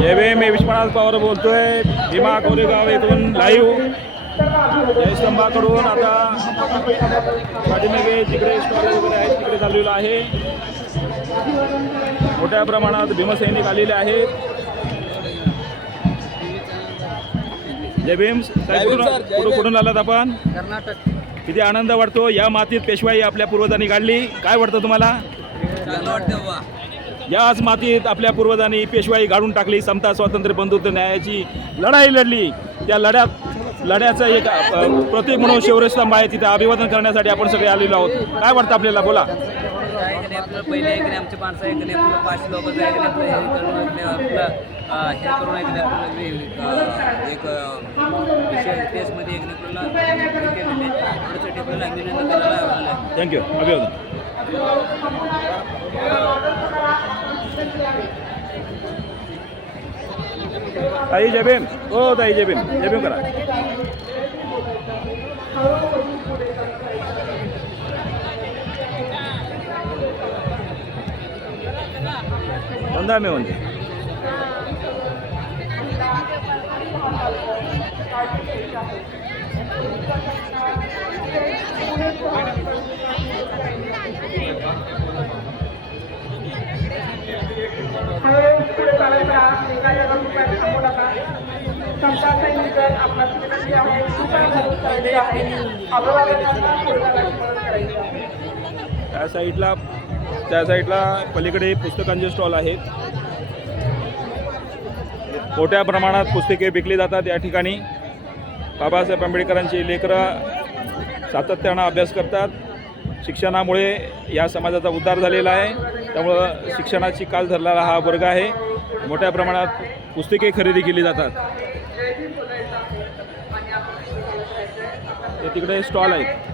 जय भीम. मी विश्वनाथ पवार बोलतोय भीमा कोरेगाव येथून लाईव्ह जयस्तंभाकडून. आता पाठीमागे जिकडे स्टॉल वगैरे आहेत तिकडे चाललेलं आहे. मोठ्या प्रमाणात भीमसैनिक आलेले आहेत. जय भीम. कुठून आलात आपण? कर्नाटक. किती आनंद वाटतो. या मातीत पेशवाई आपल्या पूर्वजांनी काढली. काय वाटतं तुम्हाला? याच मातीत आपल्या पूर्वजांनी पेशवाई गाडून टाकली. समता, स्वातंत्र्य, बंधुत्व, न्यायाची लढाई लढली. त्या लढ्याचं एक प्रतीक म्हणून शौर्यस्तंभ आहे. तिथे अभिवादन करण्यासाठी आपण सगळे आलेलो आहोत. काय वाटतं आपल्याला? बोला. पहिले एक आमचे माणसं एक आपलं 5 लोक एक टेस्टमध्ये एक थँक्यू. अभिवादन. ताई जय भीम. हो ताई जय भीम. जय भीम करा. धंदा में म्हणजे त्या साईडला पलीकडे पुस्तकांचे स्टॉल आहेत. मोठ्या प्रमाणात पुस्तके विकली जातात या ठिकाणी. बाबासाहेब आंबेडकरांची लेकरं सातत्यानं अभ्यास करतात. शिक्षणामुळे या समाजाचा उद्धार झालेला आहे. त्यामुळं शिक्षणाची काल धरलेला हा वर्ग आहे. मोठ्या प्रमाणात पुस्तके खरेदी केली जातात. तिकडे स्टॉल आहेत.